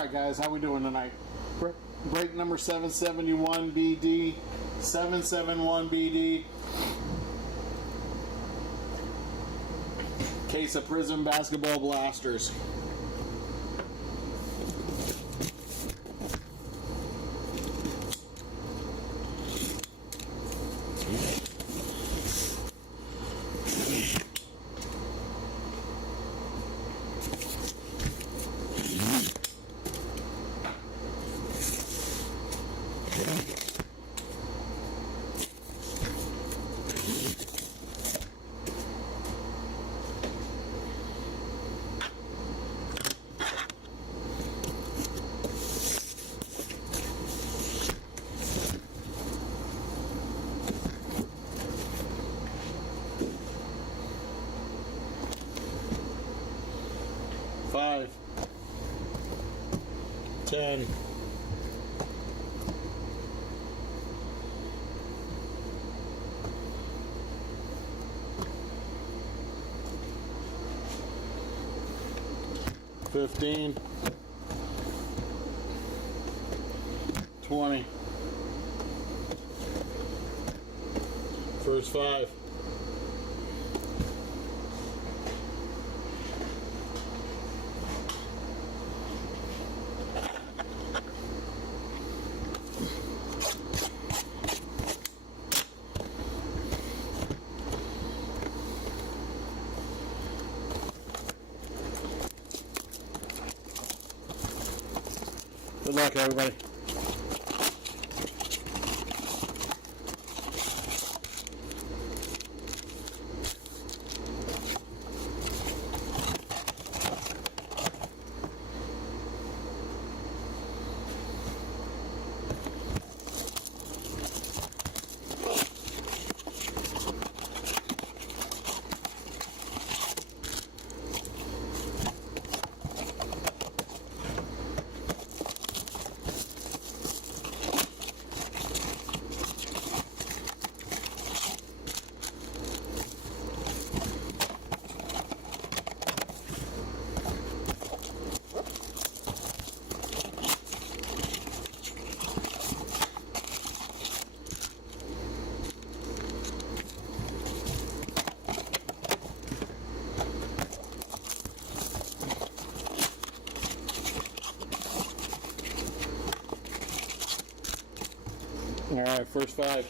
Alright guys, how we doing tonight? Break number 771 BD. 771 BD. Case of Prizm basketball blasters. Five, 10, 15, 20. First five. Good luck, everybody. All right, first five.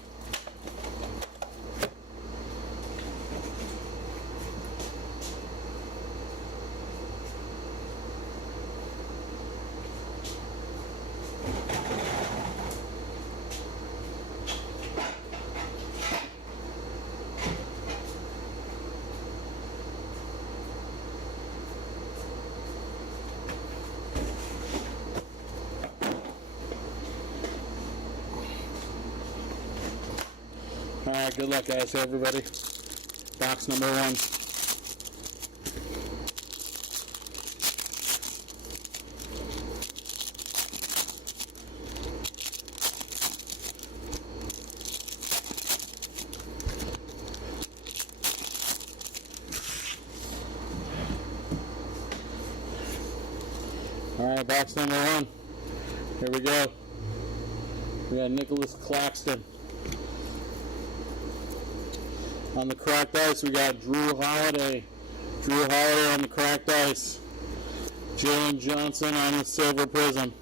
Alright, good luck guys, everybody. Box number one. Alright, box number one. Here we go. We got Nicholas Claxton. On the cracked ice, we got Drew Holiday. Drew Holiday on the cracked ice. Jalen Johnson on the silver Prizm.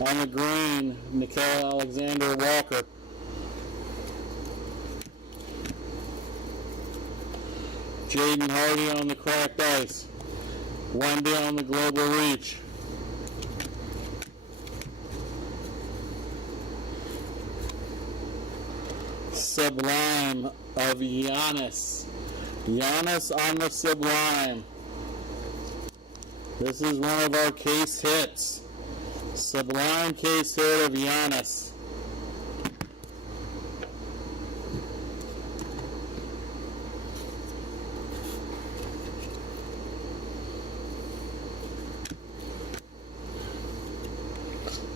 On the green, Nickeil Alexander-Walker. Jaden Hardy on the cracked ice. Wendy on the global reach. Sublime of Giannis. Giannis on the Sublime. This is one of our case hits. Sublime case hit of Giannis.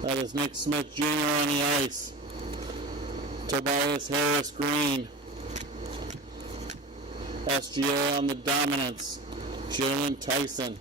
That is Nick Smith Jr. on the ice. Tobias Harris green. SGA on the dominance. Jalen Tyson.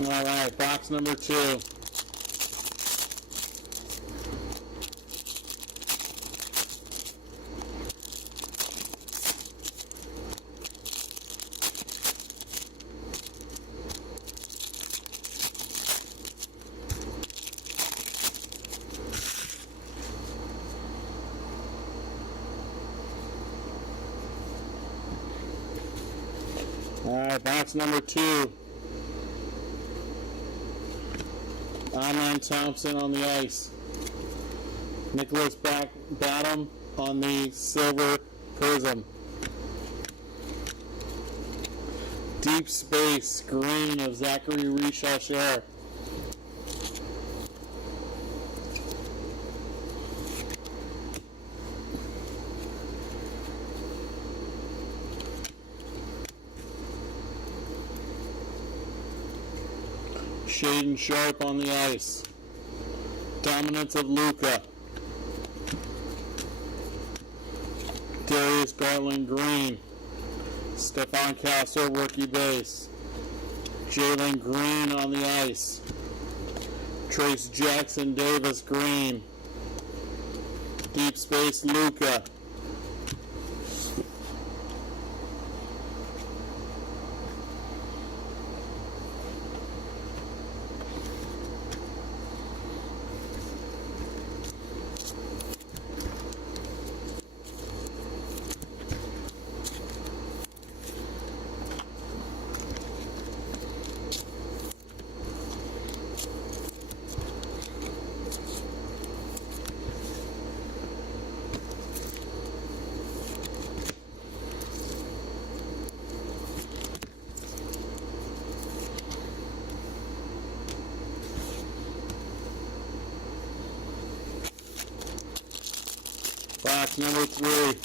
All right, box number 2. All right, box number 2. Amen Thompson on the ice. Nicholas Batum on the silver Prizm. Deep Space green of Zachary Richaucher. Shaden Sharp on the ice. Dominance of Luka. Darius Garland green. Stephon Castle rookie base. Jalen Green on the ice. Trace Jackson Davis green. Deep Space Luka. Box number 3.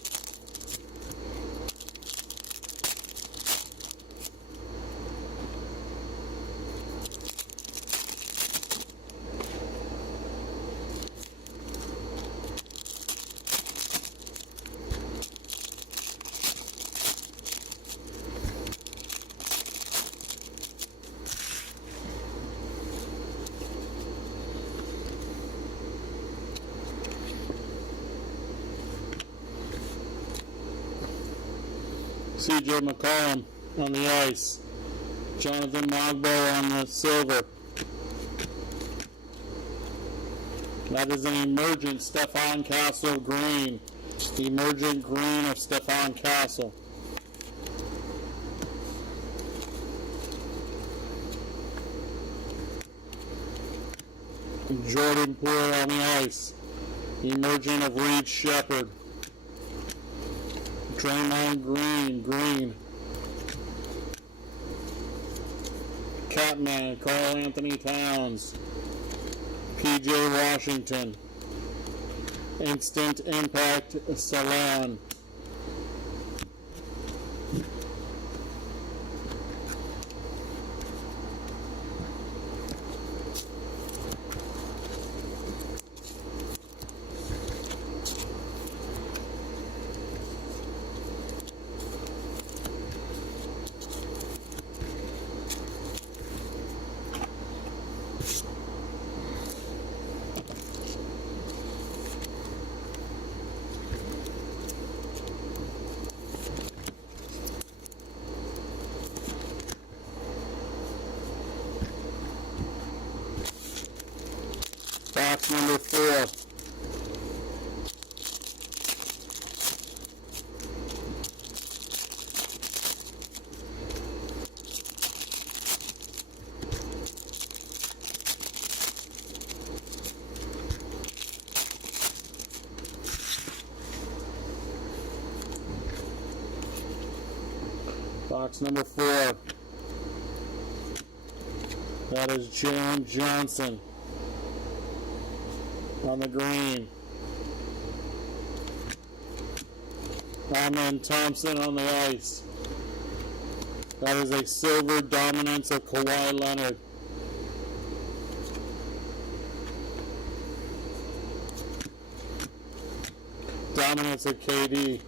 CJ McCollum on the ice. Jonathan Mogbo on the silver. That is an emergent Stephon Castle green. Emergent green of Stephon Castle. Jordan Poole on the ice. Emergent of Reed Shepherd. Draymond green. Catman, Karl Anthony Towns. PJ Washington. Instant Impact Salon. Box number 4. Box number 4. That is Jalen Johnson on the green. Amen Thompson on the ice. That is a silver dominance of Kawhi Leonard. Dominance of KD.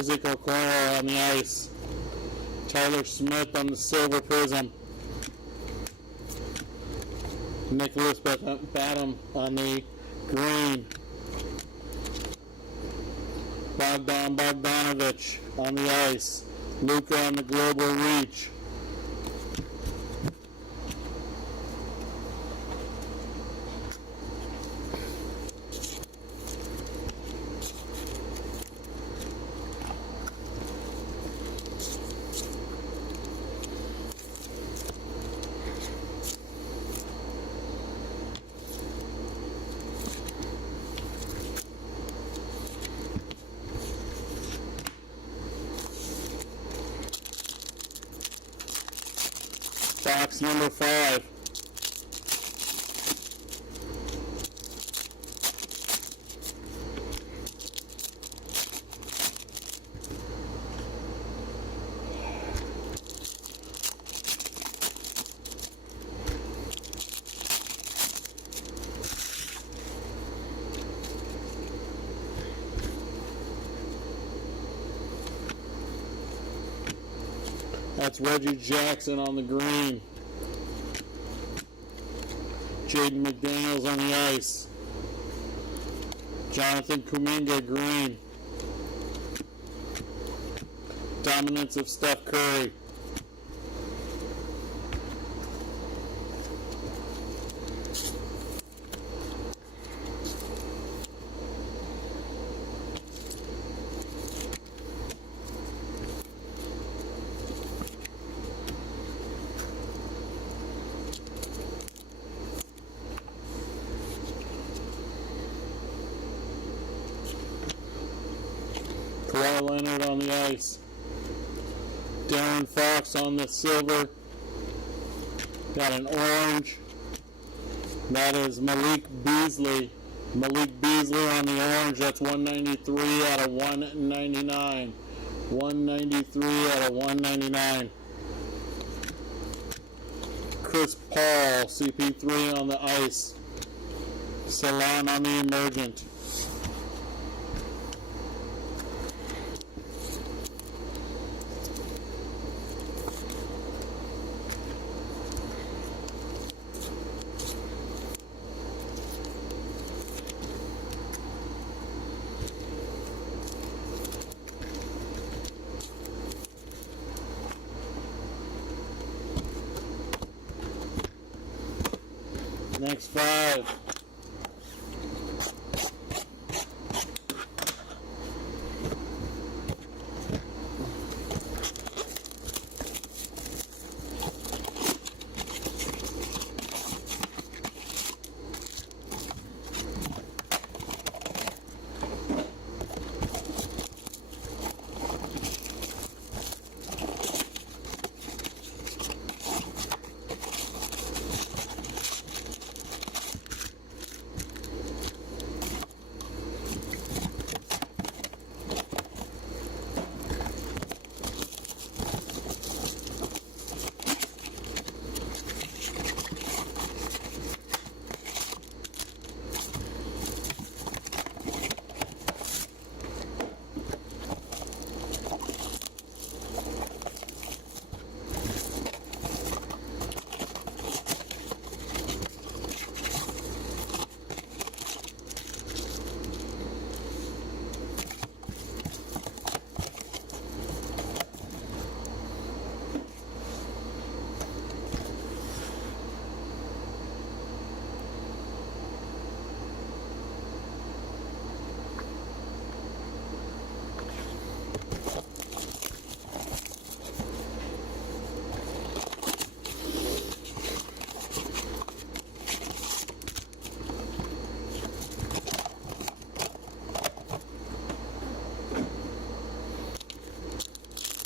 Isaac O'Connell on the ice. Tyler Smith on the silver Prizm. Nicholas Batum on the green. Bogdan Bogdanovic on the ice. Luka on the global reach. Box number 5. That's Reggie Jackson on the green. Jaden McDaniels on the ice. Jonathan Kuminga green. Dominance of Steph Curry. Kawhi Leonard on the ice. Darren Fox on the silver. Got an orange. That is Malik Beasley. Malik Beasley on the orange. That's 193 out of 199. 193 out of 199. Chris Paul, CP3 on the ice. Salon on the emergent. Next 5.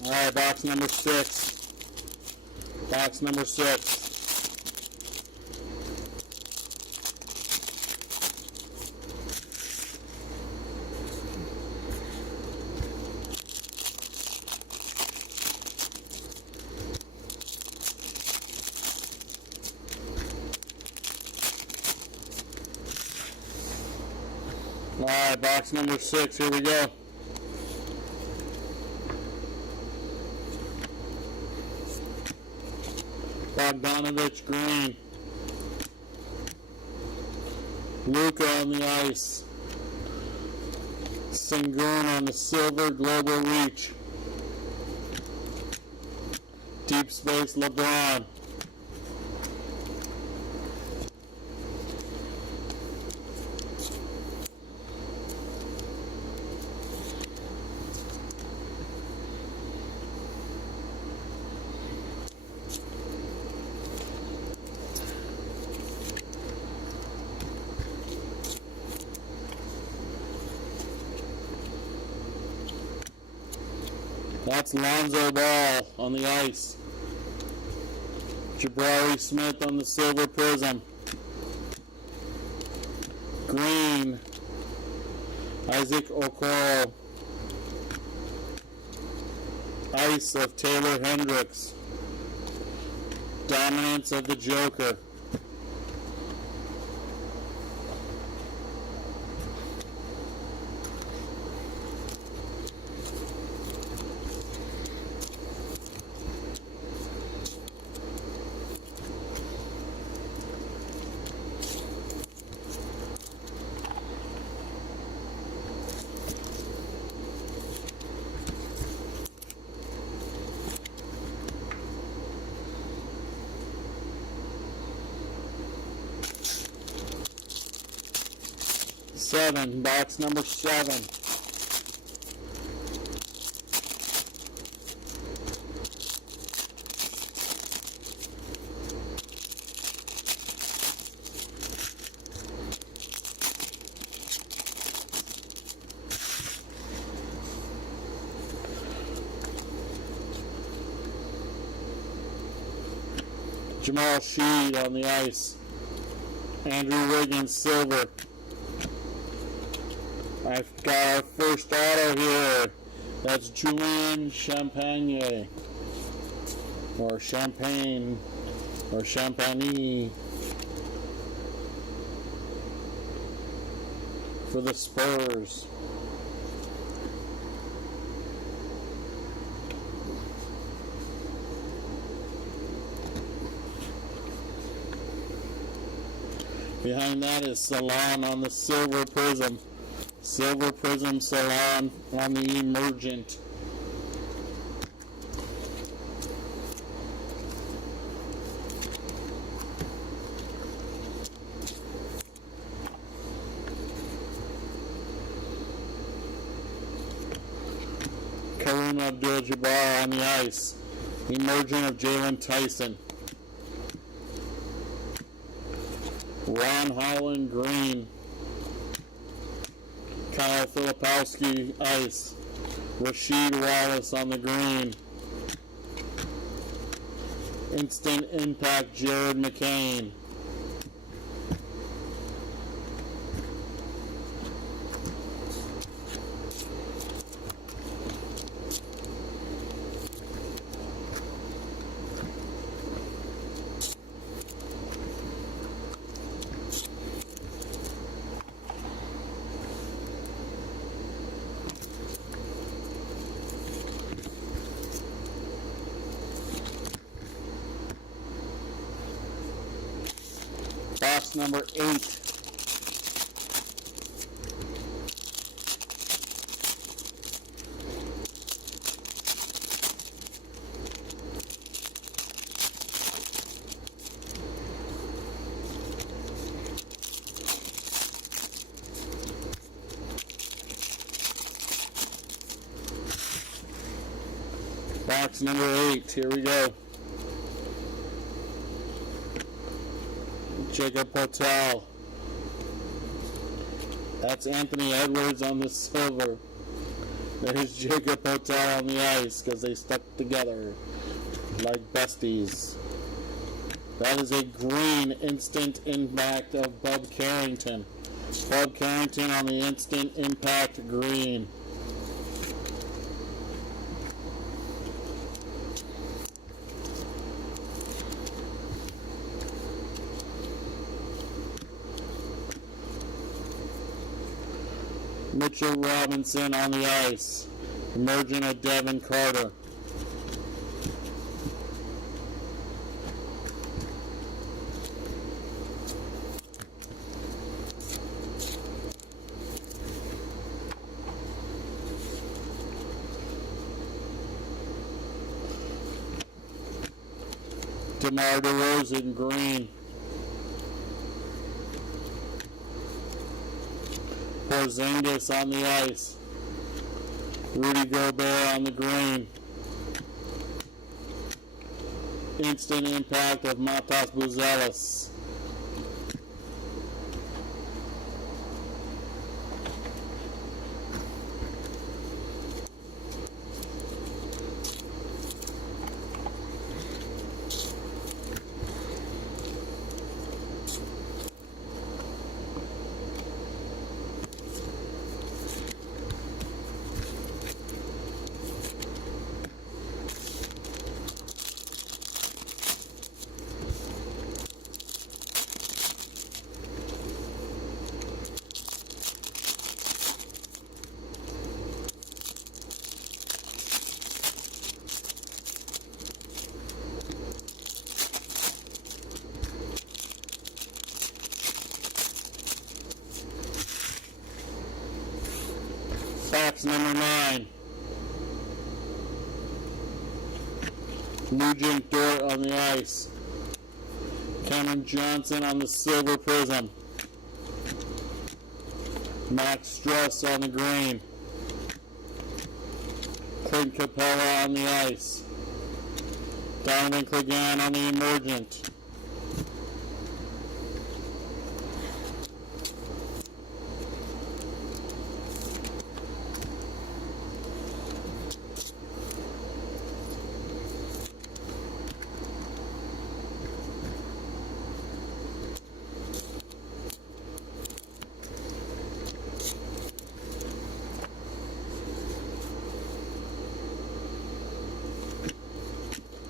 All right, box number 6. Box number 6. All right, box number 6. Here we go. Bogdanovich green. Luka on the ice. Sengun on the silver, global reach. Deep space LeBron. That's Lonzo Ball on the ice. Jabari Smith on the silver Prizm. Green, Isaac Okoro. Ice of Taylor Hendricks. Dominance of the Joker. Box number 7. Jamal Sheed on the ice. Andrew Wiggins silver. I've got our first auto here. That's Julian Champagne. Or Champagne. Or Champagne. For the Spurs. Behind that is Salon on the silver Prizm. Silver Prizm Salon on the Emergent. Kareem Abdul-Jabbar on the ice. Emergent of Jalen Tyson. Ron Holland green. Kyle Filipowski ice. Rasheed Wallace on the green. Instant Impact Jared McCain. Box number 8. Box number 8. Here we go. Jacob Potel. That's Anthony Edwards on the silver. There's Jacob Potel on the ice because they stuck together like besties. That is a green Instant Impact of Bub Carrington. Bub Carrington on the Instant Impact green. Mitchell Robinson on the ice. Emergent of Devin Carter. DeMar DeRozan, green. Porzingis on the ice. Rudy Gobert on the green. Instant impact of Matas Buzelis. Box number 9. Nugent Dort on the ice. Cameron Johnson on the silver Prizm. Max Struss on the green. Clint Capella on the ice. Donovan Clegane on the emergent.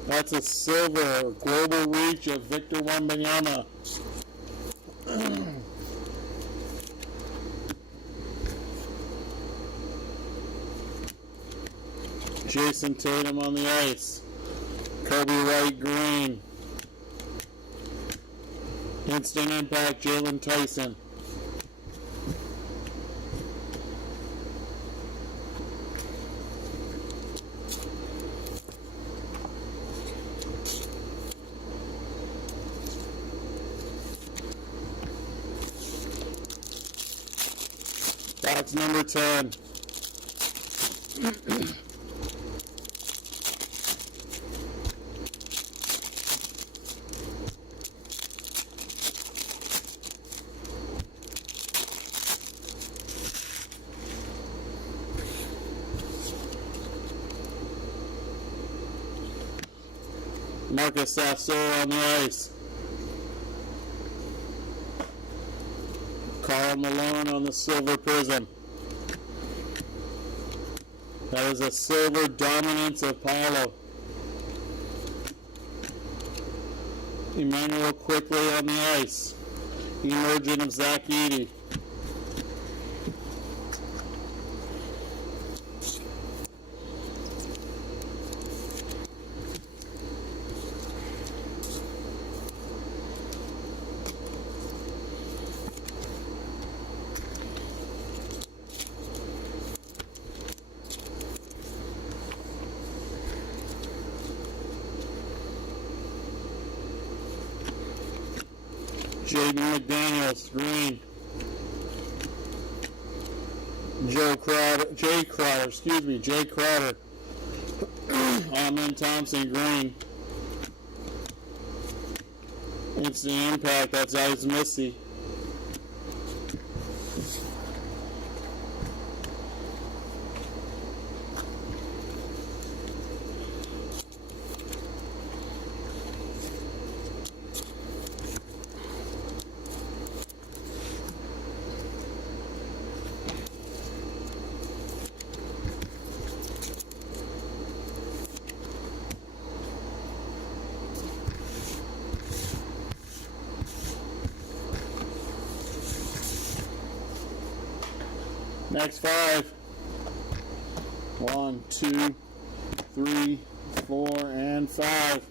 That's a silver global reach of Victor Wembanyama. Jason Tatum on the ice. Kobe White green. Instant impact Jalen Tyson. Box number 10. Marcus Gasol on the ice. Karl Malone on the silver Prizm. That is a silver dominance of Paolo. Emmanuel Quickly on the ice. Emergent of Zach Edey. Jaden McDaniels, green. Jay Crowder. Amen Thompson, green. Instant impact, that's Ice Missy. Next 5. 1, 2, 3, 4, and 5.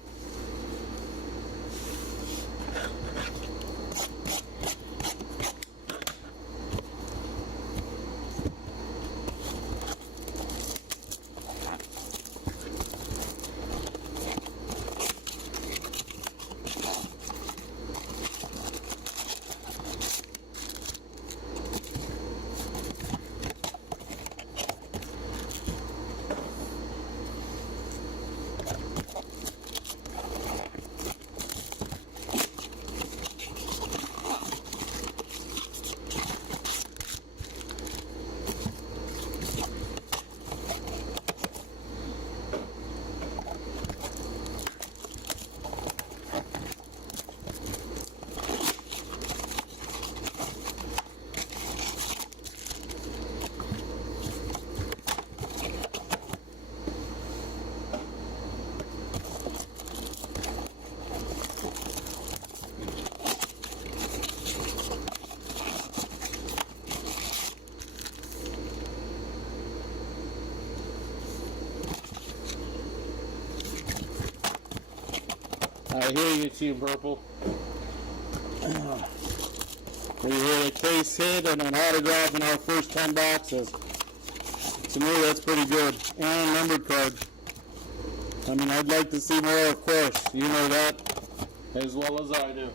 hear you too, Purple. We hit a case hit and an autograph in our first 10 boxes. To me, that's pretty good. And a numbered card. I mean, I'd like to see more, of course. You know that as well as I do.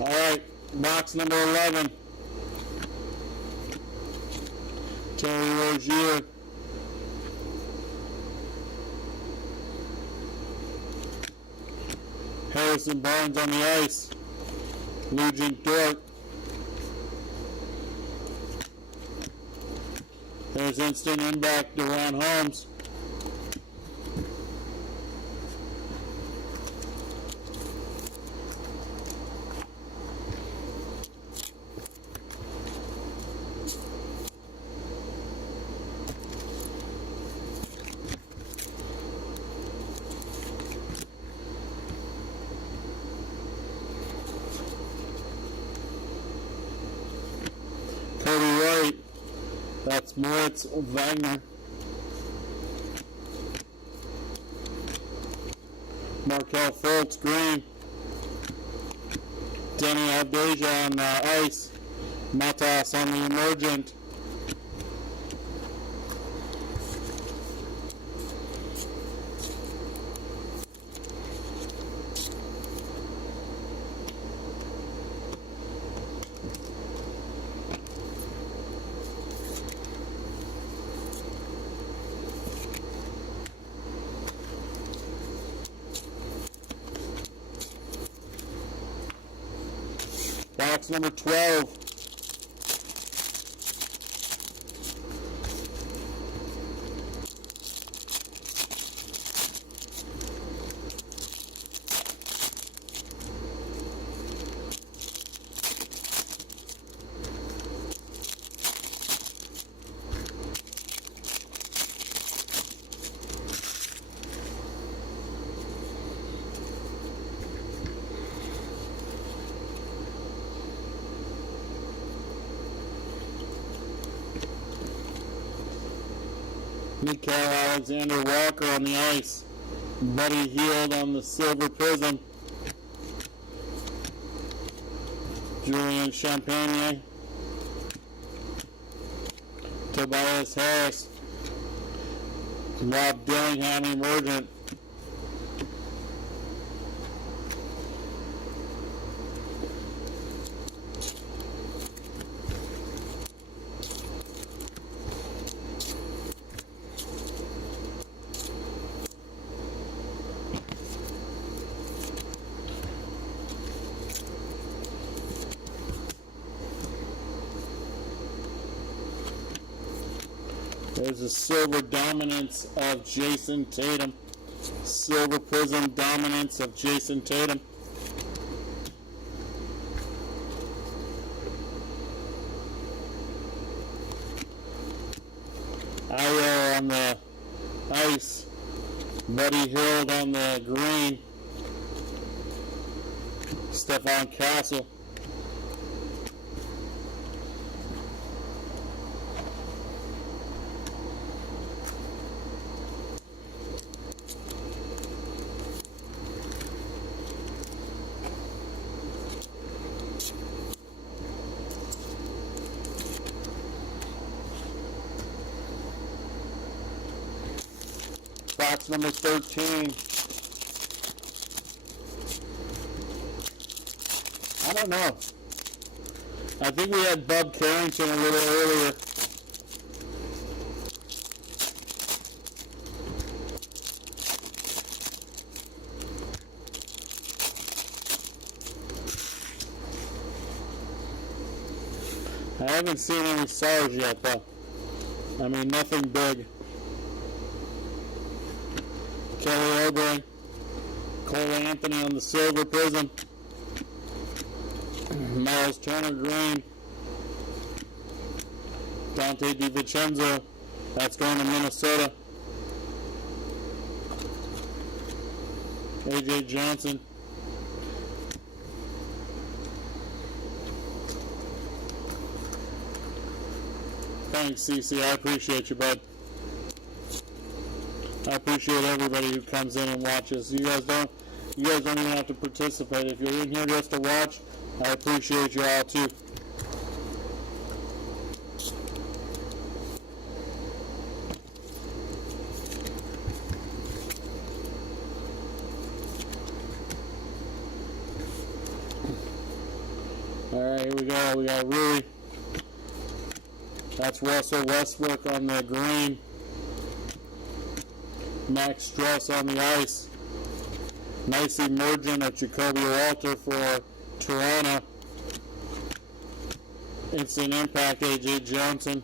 All right, box number 11. Terry Rozier. Harrison Barnes on the ice. Nugent Dort. There's instant impact, Deron Holmes. Cody White, that's Moritz Wagner. Markel Fultz, green. Denny Avdeja on the ice. Matas on the emergent. Box number 12. Mikael Alexander Walker on the ice. Buddy Hield on the silver Prizm. Julian Champagne. Tobias Harris. Rob Dillingham emergent. There's a silver dominance of Jason Tatum. Silver Prizm dominance of Jason Tatum. Io on the ice. Buddy Hield on the green. Stefan Castle. Box number 13. I don't know. I think we had Bub Carrington a little earlier. I haven't seen any SARS yet, though. I mean, nothing big. Kelly Oubre, Cole Anthony on the silver Prizm. Miles Turner green. Dante DiVincenzo. That's going to Minnesota. AJ Johnson. Thanks, CC. I appreciate you, bud. I appreciate everybody who comes in and watches. You guys don't even have to participate. If you're in here just to watch, I appreciate you all too. Alright, here we go. We got Rui. That's Russell Westbrook on the green. Max Strus on the ice. Nice emergent of Jacoby Walter for Toronto. Instant impact, AJ Johnson.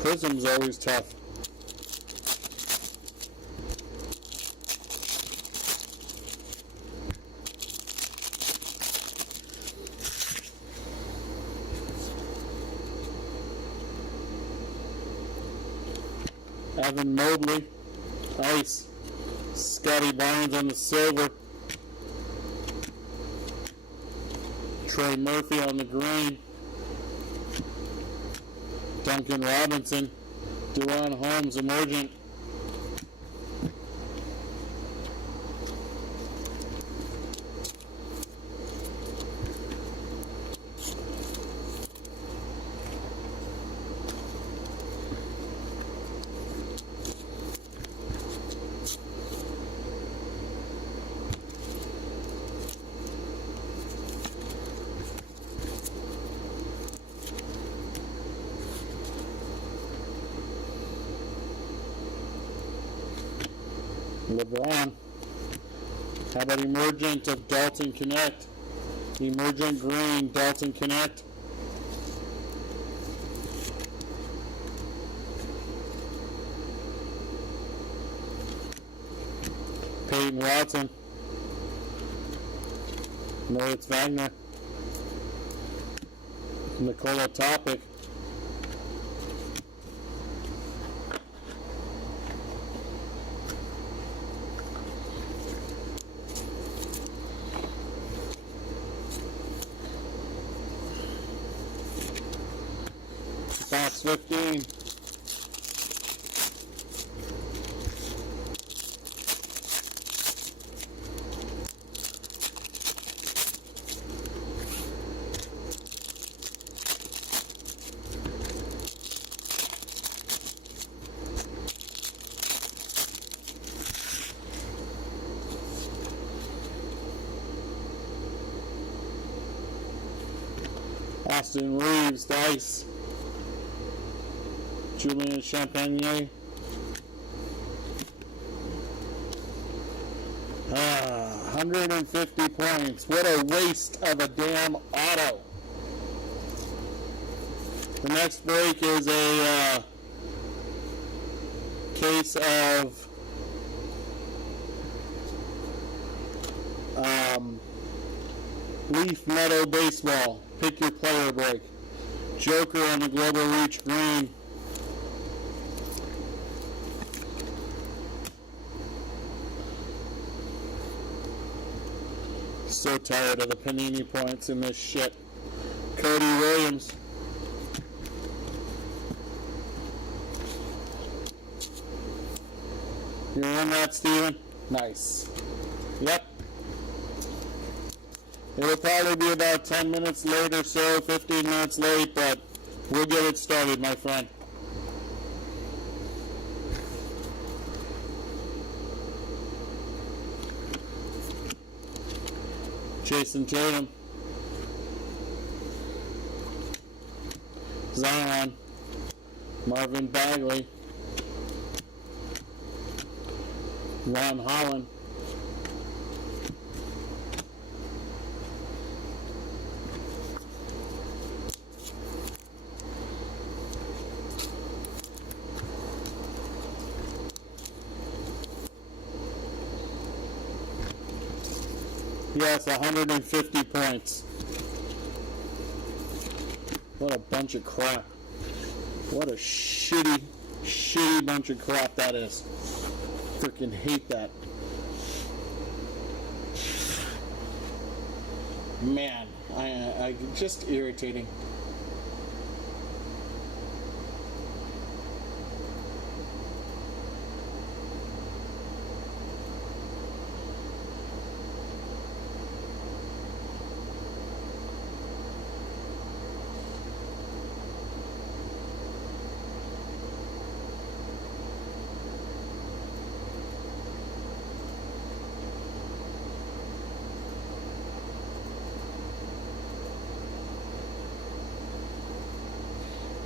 Prizm's always tough. Evan Mobley, ice. Scotty Barnes on the silver. Trey Murphy on the green. Duncan Robinson, Deron Holmes, emergent. LeBron. How about emergent of Dalton Connect? Emergent green, Dalton Connect. Peyton Watson. Moritz Wagner. Nikola Topic. Box 15. Austin Reeves, dice. Julian Champagner. 150 points. What a waste of a damn auto. The next break is a case of Leaf Meadow Baseball. Pick your player break. Joker on the Global Reach green. So tired of the Panini points in this shit. Cody Williams. You in that, Steven? Nice. Yep. It'll probably be about 10 minutes late or so, 15 minutes late, but we'll get it started, my friend. Jason Tatum. Zion, Marvin Bagley, Ron Holland, yes, 150 points. What a bunch of crap. What a shitty bunch of crap that is. Freaking hate that. Man, I just irritating.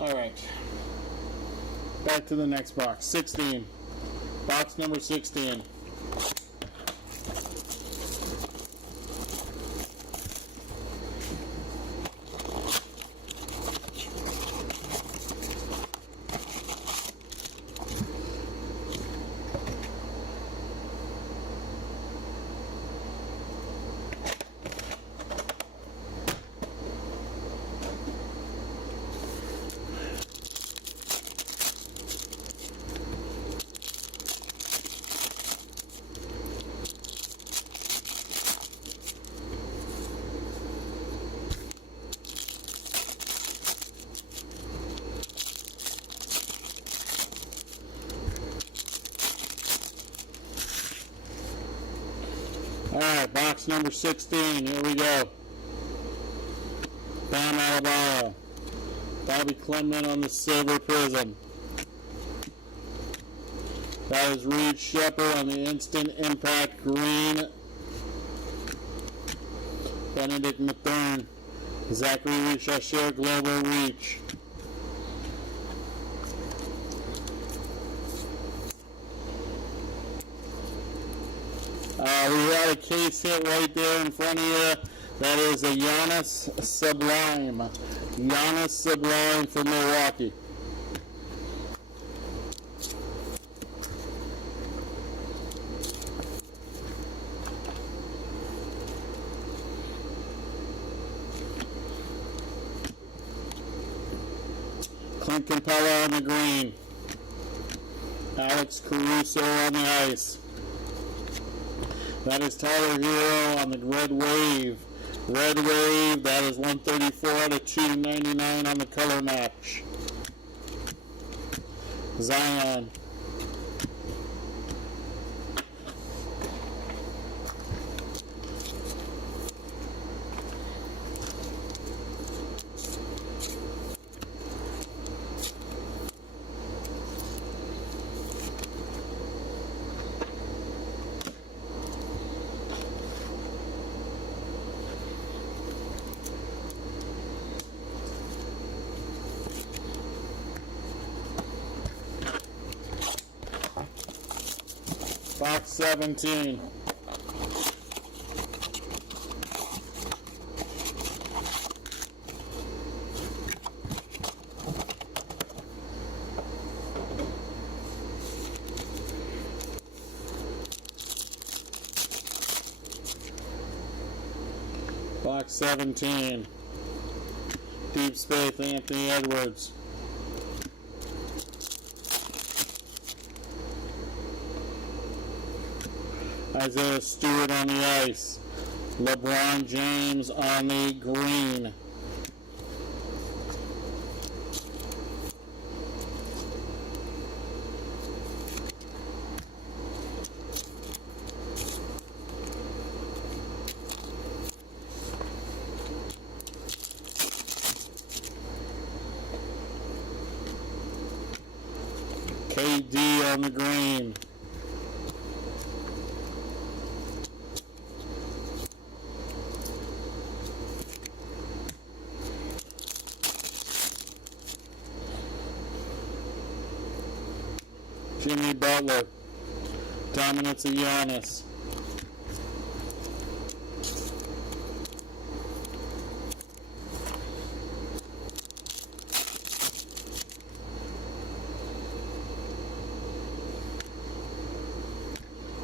Alright, back to the next box. 16. Box number 16. Alright, box number 16. Here we go. Bam Alabama. Bobby Clement on the silver Prizm. That is Reed Shepherd on the instant impact green. Benedict Mathern. Zachary Richashire Global Reach. We had a case hit right there in front of you. That is a Giannis Sublime. Giannis Sublime from Milwaukee. Clint Capella on the green. Alex Caruso on the ice. That is Tyler Hero on the Red Wave. Red Wave, that is 134 out of 299 on the color match. Zion. Box 17. Box 17. Deep Space Anthony Edwards. Isaiah Stewart on the ice. LeBron James on the green. KD on the green. Jimmy Butler. Dominance of Giannis.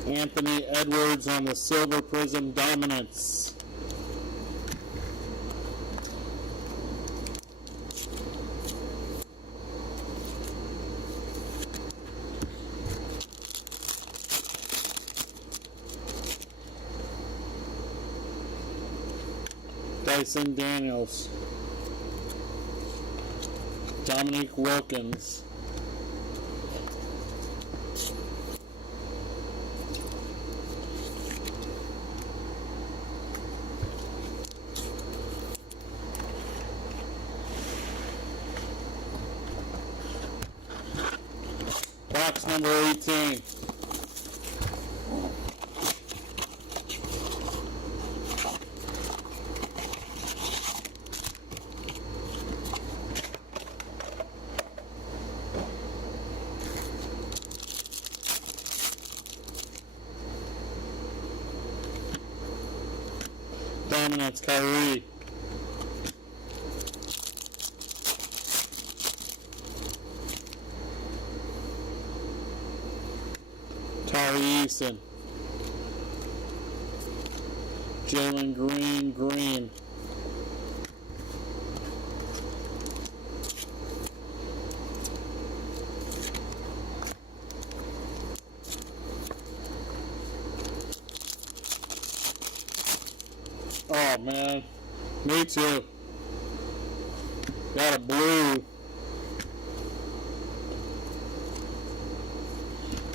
Anthony Edwards on the Silver Prizm Dominance. Dyson Daniels. Dominique Wilkins. Box number 18. Dominance, Kyrie. Tari Eason. Jalen Green. Oh man, me too. Got a blue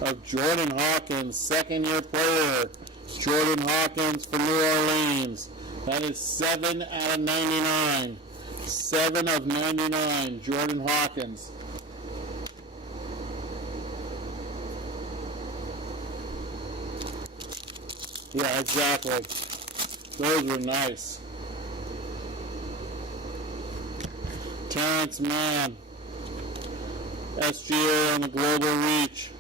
of Jordan Hawkins, second-year player. Jordan Hawkins for New Orleans. That is 7 out of 99. 7 of 99, Jordan Hawkins. Yeah, exactly. Those were nice. Terrence Mann. SGA on the Global Reach.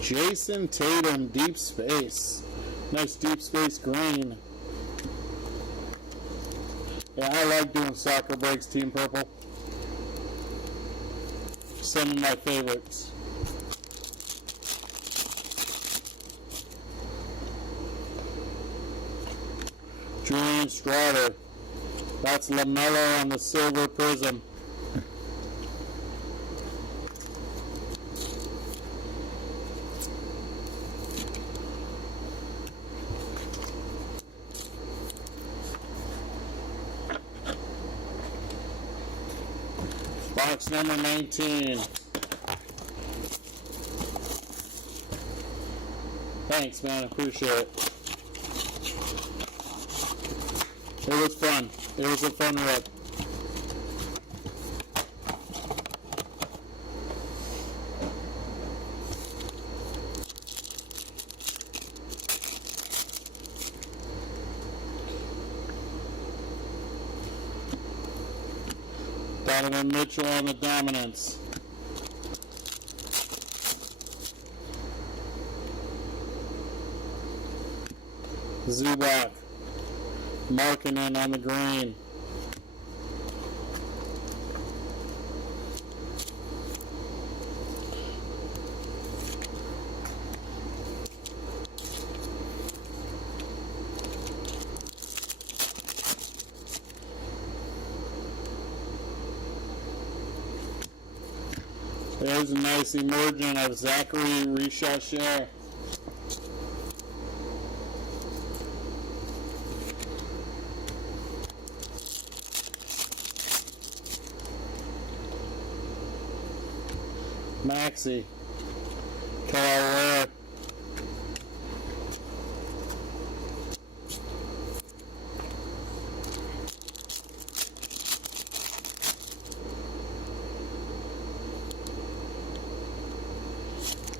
Jason Tatum, Deep Space. Nice Deep Space green. Yeah, I like doing soccer breaks, Team Purple. Some of my favorites. Julian Strider. That's LaMelo on the Silver Prizm. Box number 19. Thanks, man. Appreciate it. It was fun. It was a fun rip. Donovan Mitchell on the Dominance. Zubac. Markkanen on the green. There's a nice emergent of Zachary Richaushare. Maxey. Kyle.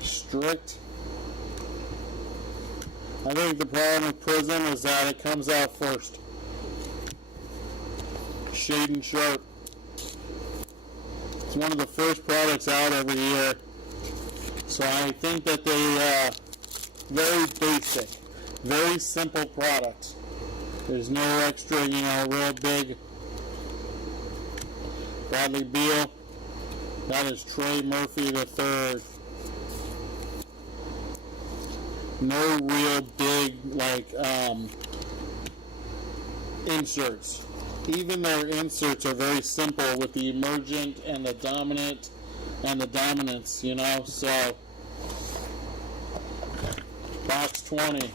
Strict. I think the problem with Prizm is that it comes out first. Shade and Sharp. It's one of the first products out every year. So I think that they, very basic, very simple product. There's no extra, real big. Bradley Beal. That is Trey Murphy III. No real big, inserts. Even their inserts are very simple with the emergent and the dominant and the dominance, so box 20.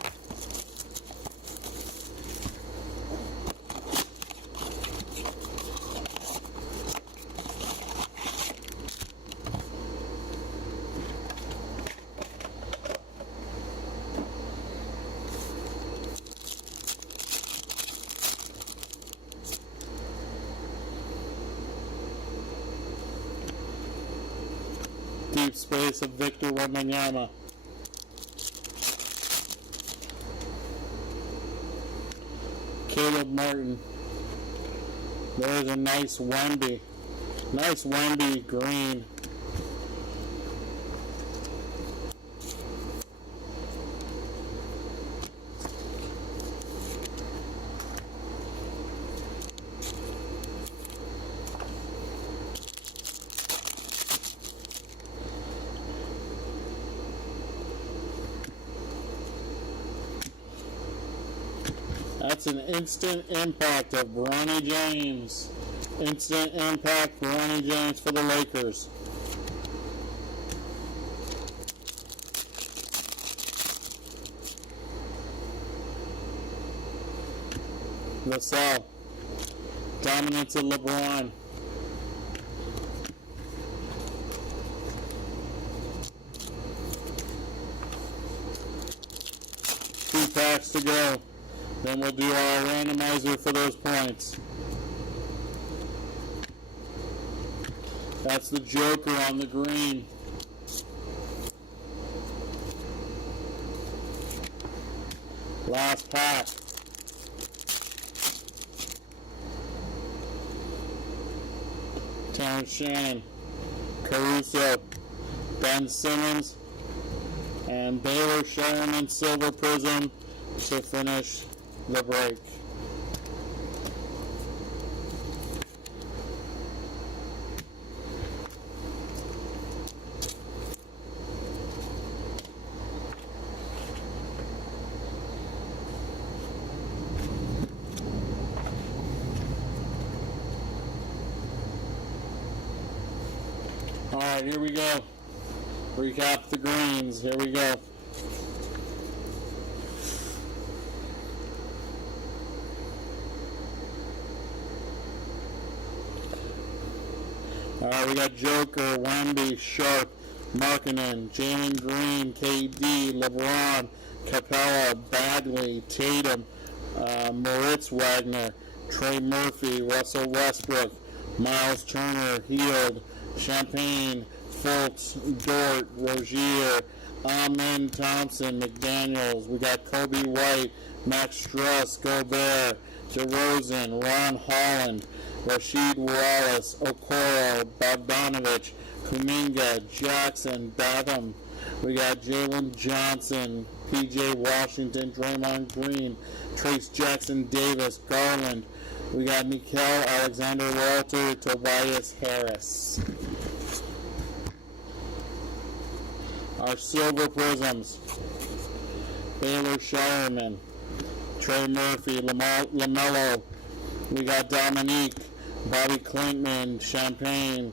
Deep Space of Victor Wembanyama. Caleb Martin. There's a nice Wemby. Nice Wemby green. That's an instant impact of Bronny James. Instant impact Bronny James for the Lakers. LaSalle. Dominance of LeBron. Two packs to go. Then we'll do our randomizer for those points. That's the Joker on the green. Last pack. Terrence Shannon, Caruso, Ben Simmons, and Baylor Sherman Silver Prizm to finish the break. All right, here we go. Recap the greens. Here we go. We got Joker, Wemby, Sharp, Markkanen, Jalen Green, KD, LeBron, Capella, Bagley, Tatum, Moritz Wagner, Trey Murphy, Russell Westbrook, Miles Turner, Hield, Champagne, Fultz, Dort, Rozier, Amen Thompson, McDaniels. We got Kobe White, Max Struss, Gobert, DeRozan, Ron Holland, Rasheed Wallace, Okoro, Bogdanovich, Kuminga, Jackson, Batham. We got Jalen Johnson, PJ Washington, Draymond Green, Trace Jackson Davis, Garland. We got Nickeil Alexander-Walter, Tobias Harris. Our silver Prizms. Baylor Shireman, Trey Murphy, LaMelo. We got Dominique, Bobby Klinkman, Champagne,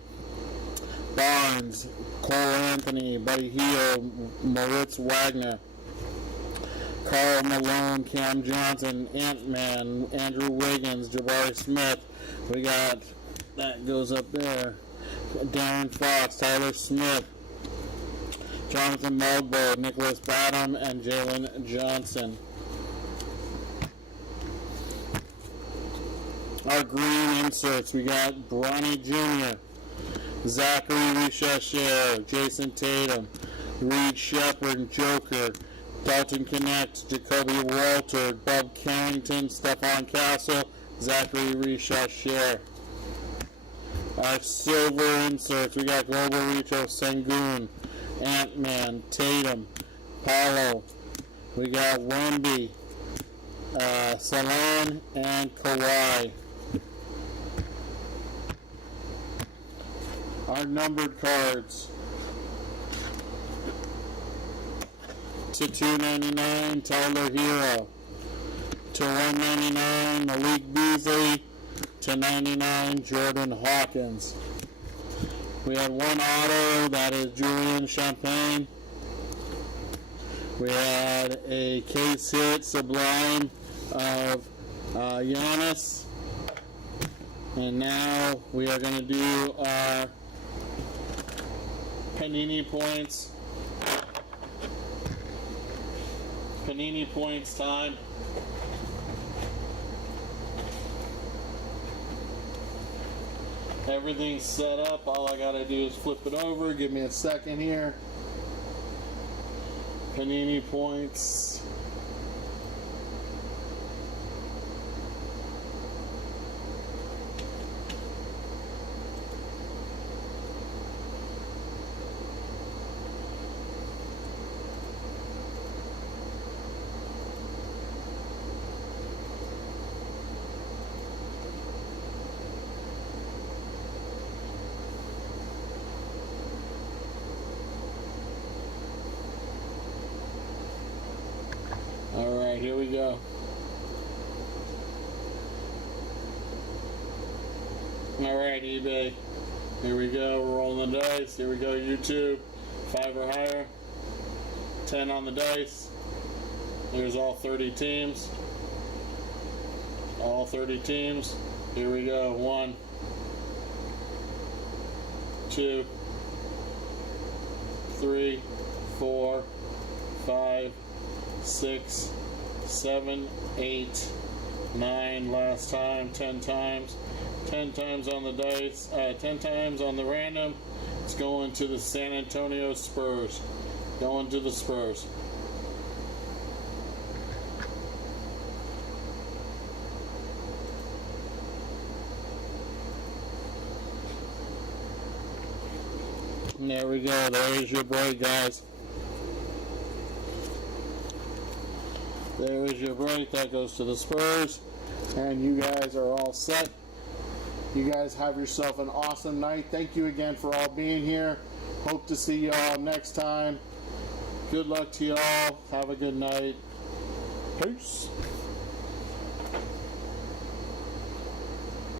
Barnes, Cole Anthony, Buddy Hield, Moritz Wagner, Karl Malone, Cam Johnson, Ant-Man, Andrew Wiggins, Jabari Smith. We got, that goes up there, Darren Fox, Tyler Smith, Jonathan Mogbo, Nicholas Batum, and Jalen Johnson. Our green inserts, we got Bronny Jr., Zachary Richeshier, Jason Tatum, Reed Shepard, Joker, Dalton Connect, Jacoby Walter, Bob Carrington, Stephon Castle, Zachary Richard. Our silver inserts, we got Global Richo, Sengun, Ant-Man, Tatum, Paulo. We got Wemby, Salon, and Kawhi. Our numbered cards. To 299, Tyler Hero. To 199, Malik Beasley. To 99, Jordan Hawkins. We had one auto, that is Julian Champagne. We had a case hit Sublime of Giannis. And now we are going to do our Panini points. Panini points time. Everything's set up. All I gotta do is flip it over. Give me a second here. Panini points. Alright, here we go. Alright, eBay. Here we go. We're rolling the dice. Here we go, YouTube. 5 or higher. 10 on the dice. There's all 30 teams. All 30 teams. Here we go. 1, 2, 3, 4, 5, 6, 7, 8, 9, last time, 10 times. 10 times on the dice, 10 times on the random. It's going to the San Antonio Spurs. Going to the Spurs. And there we go. There's your break, guys. There is your break. That goes to the Spurs. And you guys are all set. You guys have yourself an awesome night. Thank you again for all being here. Hope to see you all next time. Good luck to you all. Have a good night. Peace.